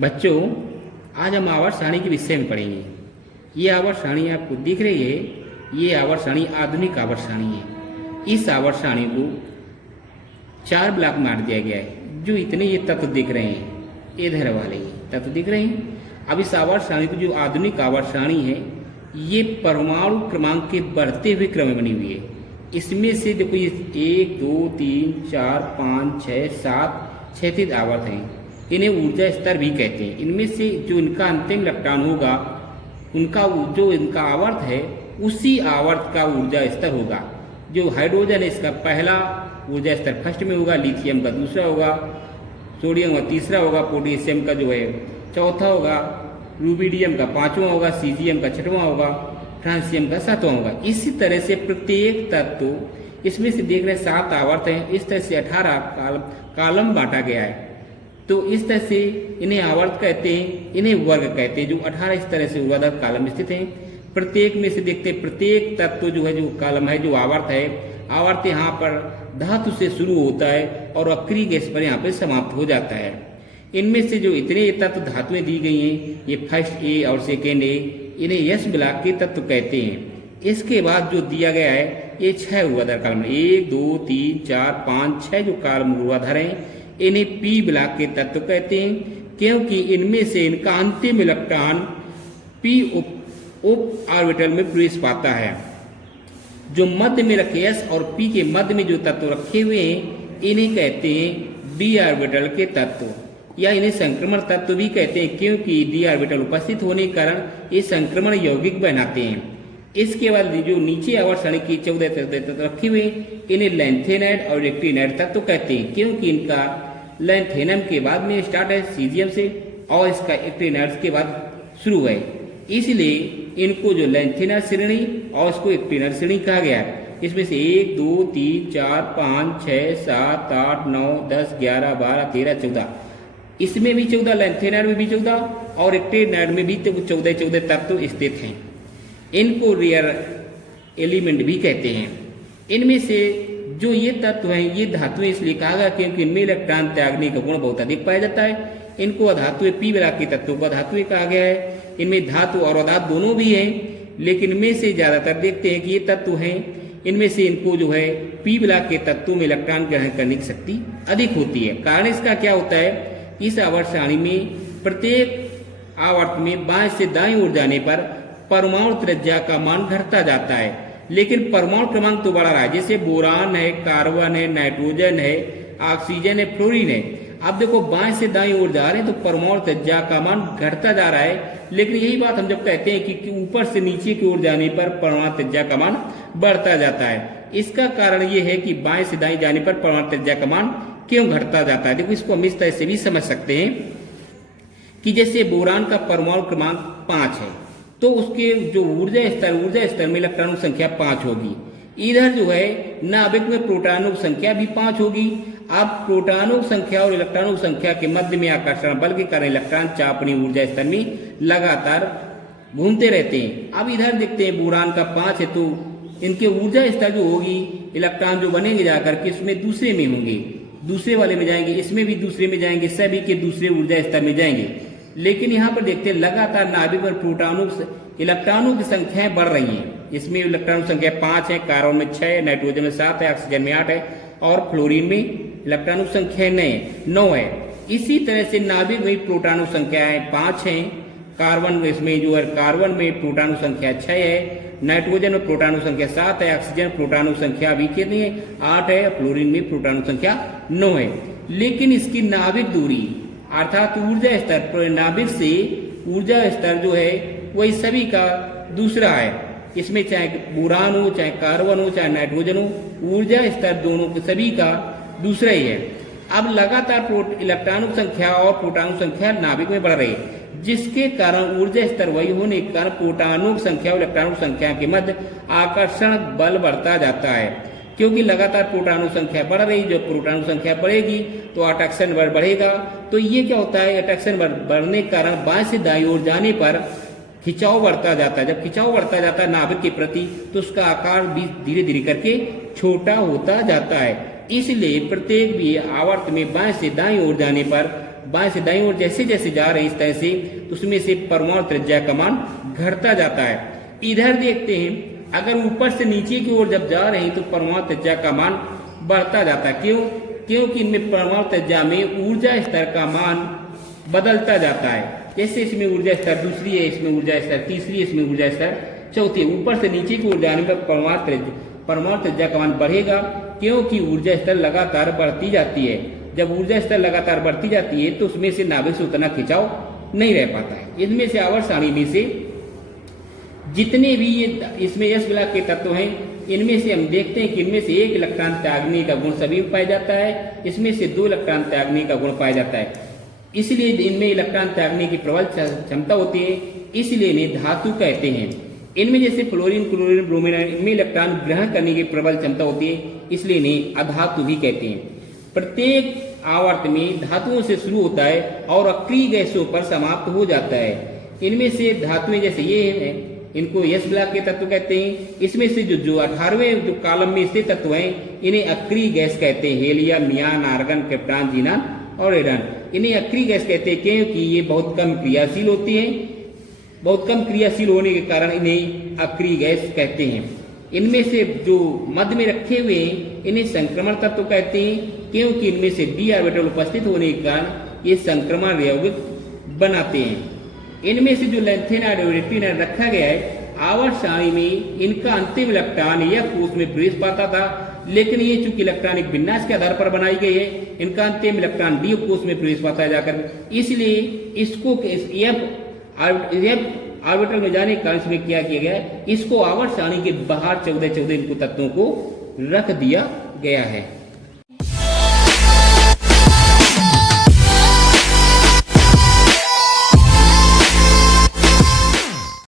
बच्चों, आज हम आवर्त सारणी के विषय में पढ़ेंगे। ये आवर्त सारणी आपको दिख रही है, ये आवर्त सारणी आधुनिक आवर्त सारणी है। इस आवर्त सारणी को 4 ब्लॉक मार दिया गया है। जो इतने ये तत्व दिख रहे हैं, इधर वाले ये तत्व दिख रहे हैं। अब इस आवर्त सारणी को, जो आधुनिक आवर्त सारणी है, ये परमाणु क्रमांक के बढ़ते हुए क्रम में बनी हुई है। इसमें से देखो, ये 1 2 3 4 5 6 7 क्षैतिज आवर्त हैं। इन्हें ऊर्जा स्तर भी कहते हैं। इनमें से जो इनका अंतिम इलेक्ट्रॉन होगा, उनका जो इनका आवर्त है, उसी आवर्त का ऊर्जा स्तर होगा। जो हाइड्रोजन है, इसका पहला ऊर्जा स्तर फर्स्ट में होगा, लिथियम का दूसरा होगा, सोडियम का तीसरा होगा, पोटेशियम का जो है चौथा होगा, रूबिडियम का 5वां होगा, सीजियम का 6वां होगा, फ्रांसियम का 7वां होगा। इसी तरह से प्रत्येक तत्व, इसमें से देख रहे 7 आवर्त हैं। इस तरह से 18 कॉलम बांटा गया है। तो इस तरह से इन्हें आवर्त कहते हैं, इन्हें वर्ग कहते हैं। जो 18 इस तरह से ऊर्ध्वाधर कॉलम स्थित हैं। प्रत्येक में से देखते हैं, प्रत्येक तत्व जो है, जो कॉलम है, जो आवर्त है, आवर्त यहाँ पर धातु से शुरू होता है और अक्रिय गैस पर यहाँ पर समाप्त हो जाता है। इनमें से जो इतने तत्व धातुएं दी गई हैं, ये फर्स्ट ए और सेकेंड ए, इन्हें यश ब्लॉक के तत्व कहते हैं। इसके बाद जो दिया गया है, ये 6 ऊर्ध्वाधर कॉलम, 1 2 3 4 5 6 जो कॉलम ऊर्ध्वाधर हैं, इन्हें पी ब्लॉक के तत्व कहते हैं, क्योंकि इनमें से इनका अंतिम इलेक्ट्रॉन पी उप ऑर्बिटल में प्रवेश पाता है। जो मध्य में रखे एस और पी के मध्य में जो तत्व रखे हुए हैं, इन्हें कहते हैं डी ऑर्बिटल के तत्व, या इन्हें संक्रमण तत्व भी कहते हैं, क्योंकि डी ऑर्बिटल उपस्थित होने के कारण ये संक्रमण यौगिक बनाते हैं। इसके बाद जो नीचे आवर्त सारणी की 14 तत्व रखे हुए, इन्हें लैंथेनाइड और रेक्टिनाइड तत्व कहते हैं, क्योंकि इनका लैंथेनम के बाद में स्टार्ट है सीजियम से, और इसका एक्टिनाइड के बाद शुरू है। इसलिए इनको जो लैंथेनाइड श्रेणी और इसको एक्टिनाइड श्रेणी कहा गया है। इसमें से 1 2 3 4 5 6 7 8 9 10 11 12 13 14, इसमें भी 14, लैंथेनाइड में भी 14 और एक्टिनाइड में भी 14 तत्व स्थित हैं। इनको रेयर एलिमेंट भी कहते हैं। इनमें से जो ये तत्व हैं, ये धातुएं इसलिए कहा गया क्योंकि इनमें इलेक्ट्रॉन त्यागने का गुण बहुत अधिक पाया जाता है। इनको अधातुएं, पी ब्लॉक के तत्वों को अधातुएं कहा गया है। इनमें धातु और अधातु दोनों भी हैं, लेकिन इनमें से ज्यादातर देखते हैं कि ये तत्व हैं, इनमें से इनको जो है पी ब्लॉक के तत्वों में इलेक्ट्रॉन ग्रहण करने की शक्ति अधिक होती है। कारण इसका क्या होता है, इस आवर्त सारणी में प्रत्येक आवर्त में बाएं से दाएं ओर जाने पर परमाणु त्रिज्या का मान घटता जाता है, लेकिन परमाणु क्रमांक तो बढ़ रहा है। जैसे बोरान है, कार्बन है, नाइट्रोजन है, ऑक्सीजन है, फ्लोरीन है। अब देखो, बाएं से दाएं ओर जा रहे हैं तो परमाणु त्रिज्या का मान घटता जा रहा है। लेकिन यही बात हम जब कहते हैं कि ऊपर से नीचे की ओर जाने पर परमाणु त्रिज्या का मान बढ़ता जाता है, इसका कारण ये है कि बाएं से दाएं जाने पर परमाणु त्रिज्या का मान क्यों घटता जाता है। देखो, इसको हम इस तरह से भी समझ सकते हैं कि जैसे बोरान का परमाणु क्रमांक 5 है, तो उसके जो ऊर्जा स्तर में इलेक्ट्रॉनों की संख्या 5 होगी। इधर जो है नाभिक में प्रोटॉनों की संख्या भी 5 होगी। अब प्रोटॉनों की संख्या और इलेक्ट्रॉनों की संख्या के मध्य में आकर्षण बल के कारण इलेक्ट्रॉन अपनी ऊर्जा स्तर में लगातार घूमते रहते हैं। अब इधर देखते हैं, बोरान का 5 है, तो इनके ऊर्जा स्तर जो होगी, इलेक्ट्रॉन जो बनेंगे जाकर के इसमें दूसरे में होंगे, दूसरे वाले में जाएंगे, इसमें भी दूसरे में जाएंगे, सभी के दूसरे ऊर्जा स्तर में जाएंगे। लेकिन यहाँ पर देखते हैं लगातार नाभिक पर इलेक्ट्रॉनों की संख्याएं बढ़ रही हैं। इसमें इलेक्ट्रॉनों की संख्या 5 है, कार्बन में 6 है, नाइट्रोजन में 7 है, ऑक्सीजन में 8 है, और फ्लोरीन में इलेक्ट्रॉनों की संख्या 9 है। इसी तरह से नाभिक में प्रोटॉनों की संख्या 5 है, कार्बन इसमें जो है, कार्बन में प्रोटॉनों की संख्या 6 है, नाइट्रोजन में प्रोटॉनों की संख्या 7 है, ऑक्सीजन प्रोटॉनों की संख्या अभी कितनी है, 8 है, फ्लोरीन में प्रोटॉनों की संख्या 9 है। लेकिन इसकी नाभिक दूरी अर्थात ऊर्जा स्तर, नाभिक से ऊर्जा स्तर जो है वही सभी का दूसरा है। इसमें चाहे बोरान हो, चाहे कार्बन हो, चाहे नाइट्रोजन हो, ऊर्जा स्तर दोनों के सभी का दूसरा ही है। अब लगातार इलेक्ट्रॉनों की संख्या और प्रोटॉनों की संख्या नाभिक में बढ़ रही है, जिसके कारण ऊर्जा स्तर वही होने के कारण प्रोटॉनों की संख्या और इलेक्ट्रॉनों की संख्या के मध्य आकर्षण बल बढ़ता जाता है। क्योंकि लगातार प्रोटॉनों की संख्या बढ़ रही, जब प्रोटॉनों की संख्या बढ़ेगी तो अट्रैक्शन बल बढ़ेगा। तो ये क्या होता है, अट्रैक्शन बल बढ़ने के कारण बाएं से दाईं ओर जाने पर खिंचाव बढ़ता जाता है। जब खिंचाव बढ़ता जाता है नाभिक के प्रति, तो उसका आकार भी धीरे धीरे करके छोटा होता जाता है। इसलिए प्रत्येक भी आवर्त में बाएं से दाईं ओर जाने पर बाएं से दाईं ओर जैसे जैसे जा रहे हैं इस तरह से, तो उसमें से परमाणु त्रिज्या का मान घटता जाता है। इधर देखते हैं, अगर ऊपर से नीचे की ओर जब जा रहे हैं तो परमाणु त्रिज्या का मान बढ़ता जाता है। क्यों? क्योंकि इनमें परमाणु त्रिज्या में ऊर्जा स्तर का मान बदलता जाता है। जैसे इसमें ऊर्जा स्तर दूसरी है, इसमें ऊर्जा स्तर तीसरी है, इसमें ऊर्जा स्तर चौथी है। ऊपर से नीचे की ओर जाने पर परमाणु त्रिज्या का मान बढ़ेगा, क्योंकि ऊर्जा स्तर लगातार बढ़ती जाती है। जब ऊर्जा स्तर लगातार बढ़ती जाती है तो उसमें से नाभिक से उतना खिंचाव नहीं रह पाता है। इनमें से आवर्त सारणी में से जितने भी ये इसमें यश ब्लॉक के तत्व हैं, इनमें से हम देखते हैं कि इनमें से 1 इलेक्ट्रॉन त्यागने का गुण सभी में पाया जाता है, इसमें से 2 इलेक्ट्रॉन त्यागने का गुण पाया जाता है। इसलिए इनमें इलेक्ट्रॉन त्यागने की प्रबल क्षमता होती है, इसलिए इन्हें धातु कहते हैं। इनमें जैसे फ्लोरीन, क्लोरीन, ब्रोमीन, इनमें इलेक्ट्रॉन ग्रहण करने की प्रबल क्षमता होती है, इसलिए इन्हें अधातु भी कहते हैं। प्रत्येक आवर्त में धातुओं से शुरू होता है और अक्रिय गैसों पर समाप्त हो जाता है। इनमें से धातुएं जैसे ये हैं, इनको यश ब्लॉक के तत्व कहते हैं। इसमें से जो 18वें जो कॉलम में स्थित तत्व हैं, इन्हें अक्रिय गैस कहते हैं। हेलियम, नियान, आर्गन, क्रिप्टॉन, जीनान और एरन, इन्हें अक्रिय गैस कहते हैं क्योंकि ये बहुत कम क्रियाशील होती हैं। बहुत कम क्रियाशील होने के कारण इन्हें अक्रिय गैस कहते हैं। इनमें से जो मध्य में रखे हुए हैं, इन्हें संक्रमण तत्व कहते हैं, क्योंकि इनमें से डी ऑर्बिटल उपस्थित होने के कारण ये संक्रमण यौगिक बनाते हैं। इनमें से जो लैंथेनाइड और रेटिनाइड रखा गया है, आवर्त सारणी में इनका अंतिम इलेक्ट्रॉन यह कोष में प्रवेश पाता था, लेकिन ये चूंकि इलेक्ट्रॉनिक विन्यास के आधार पर बनाई गई है, इनका अंतिम इलेक्ट्रॉन डी कोष में प्रवेश पाता है जाकर, इसलिए इसको एफ ऑर्बिटल में जाने के कारण इसमें क्या किया गया है, इसको आवर्त सारणी के बाहर 14 इनको तत्वों को रख दिया गया है।